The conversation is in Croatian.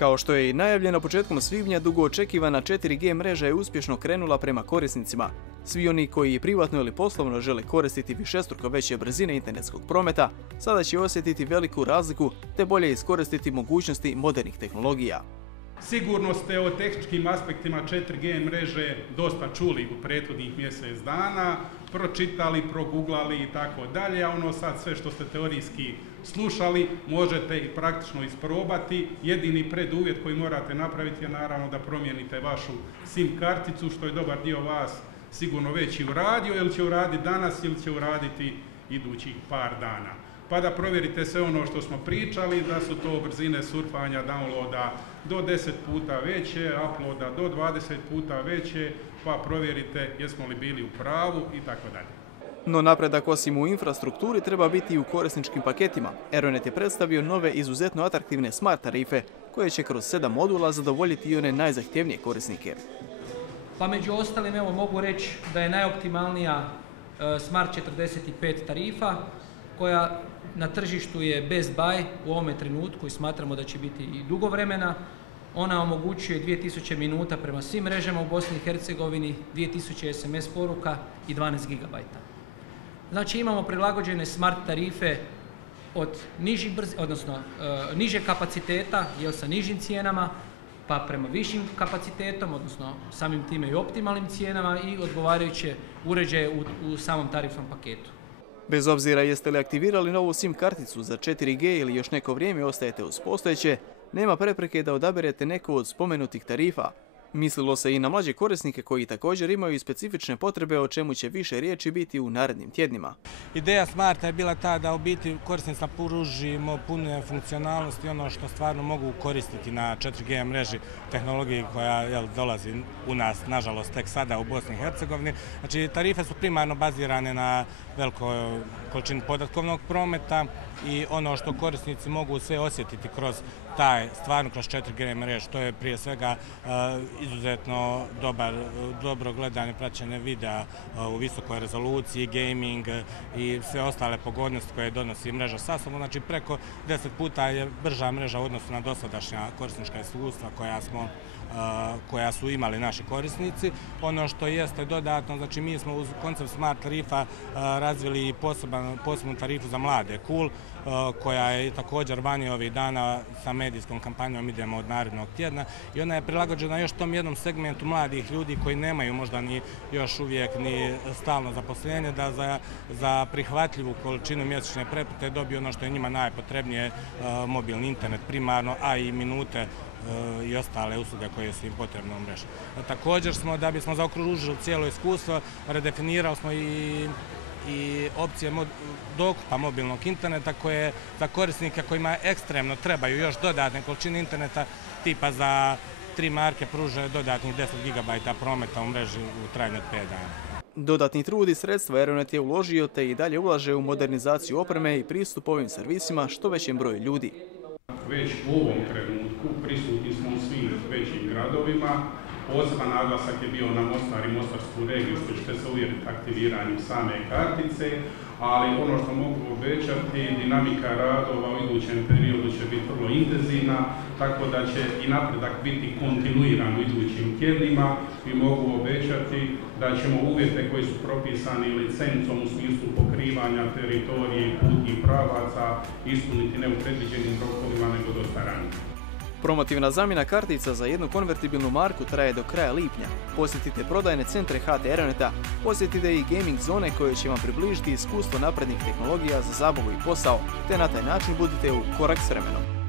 Kao što je i najavljeno početkom svibnja, dugo očekivana 4G mreža je uspješno krenula prema korisnicima. Svi oni koji privatno ili poslovno žele koristiti višestruko veće brzine internetskog prometa, sada će osjetiti veliku razliku te bolje iskoristiti mogućnosti modernih tehnologija. Sigurno ste o tehničkim aspektima 4G mreže dosta čuli u prethodnih mjesec dana, pročitali, proguglali i tako dalje, a ono sad sve što ste teorijski slušali možete i praktično isprobati. Jedini preduvjet koji morate napraviti je naravno da promijenite vašu SIM karticu, što je dobar dio vas sigurno već i uradio, ili će uraditi danas ili će uraditi idućih par dana. Pa da provjerite sve ono što smo pričali, da su to brzine surfanja, downloada do 10 puta veće, uploada do 20 puta veće, pa provjerite jesmo li bili u pravu i tako dalje. No napredak osim u infrastrukturi treba biti i u korisničkim paketima. Aeronet je predstavio nove izuzetno atraktivne smart tarife koje će kroz 7 modula zadovoljiti i one najzahtjevnije korisnike. Pa među ostalim evo mogu reći da je najoptimalnija Smart 45 tarifa koja na tržištu je best buy u ovome trenutku i smatramo da će biti i dugo vremena. Ona omogućuje 2000 minuta prema svim mrežama u Bosni i Hercegovini, 2000 SMS poruka i 12 GB. Znači imamo prilagođene smart tarife od nižeg kapaciteta, jel sa nižim cijenama, pa prema višim kapacitetom, odnosno samim time i optimalnim cijenama i odgovarajuće uređaje u samom tarifnom paketu. Bez obzira jeste li aktivirali novu SIM karticu za 4G ili još neko vrijeme ostajete uz postojeće, nema prepreke da odaberete neku od spomenutih tarifa. Mislilo se i na mlađe korisnike koji također imaju specifične potrebe, o čemu će više riječi biti u narednim tjednima. Ideja Smarta je bila ta da u biti korisnicima pružimo pune funkcionalnosti, ono što stvarno mogu koristiti na 4G mreži tehnologiji koja dolazi u nas, nažalost, tek sada u Bosni i Hercegovini. Znači, tarife su primarno bazirane na velikoj količini podatkovnog prometa i ono što korisnici mogu sve osjetiti kroz stvarno kroz 4G mrežu, to je prije svega izuzetno dobro gledanje, praćenje videa u visokoj rezoluciji, gaming i sve ostale pogodnosti koje donosi mreža sa sobom. Znači preko 10 puta je brža mreža u odnosu na dosadašnja korisnička iskustva koja su imali naši korisnici. Ono što jeste dodatno, znači mi smo uz koncept smart tarifa razvili posebnu tarifu za mlade, Cool, koja je također vani ovih dana sa medijskom kampanjom idemo od narednog tjedna i ona je prilagođena još tom jednom segmentu mladih ljudi koji nemaju možda ni još uvijek ni stalno zaposlenje, da za prihvatljivu količinu mjesečne pretplate dobiju ono što je njima najpotrebnije, mobilni internet primarno, a i minute i ostale usluge koje su im potrebne u mreži. Također smo, da bismo zaokružili cijelo iskustvo, redefinirali smo i opcije dokupa mobilnog interneta koje za korisnike kojima ekstremno trebaju još dodatne količine interneta, tipa za 3 marke pruže dodatnih 10 GB prometa u mreži u trajanju od 5 dana. Dodatni trud i sredstva Aeronet je uložio te i dalje ulaže u modernizaciju opreme i pristup ovim servisima što većem broju ljudi. Već u ovom trenutku prisutni smo u svim većim gradovima. Poseban naglasak je bio na Mostar i Mostarsku regiju, što ćete se uvjeriti aktiviranjem same kartice, ali ono što mogu obećati, dinamika radova u idućem periodu će biti vrlo intenzivna, tako da će i napredak biti kontinuiran u idućim tjednima i mogu obećati da ćemo uvjete koji su propisani licencom u smislu pokrivanja teritorije i putnih pravaca ispuniti ne u predviđenim rokovima nego dosta ranije. Promotivna zamjena kartica za jednu konvertibilnu marku traje do kraja lipnja. Posjetite prodajne centre HT Aeroneta, posjetite i gaming zone koje će vam približiti iskustvo naprednih tehnologija za zabavu i posao, te na taj način budite u korak s vremenom.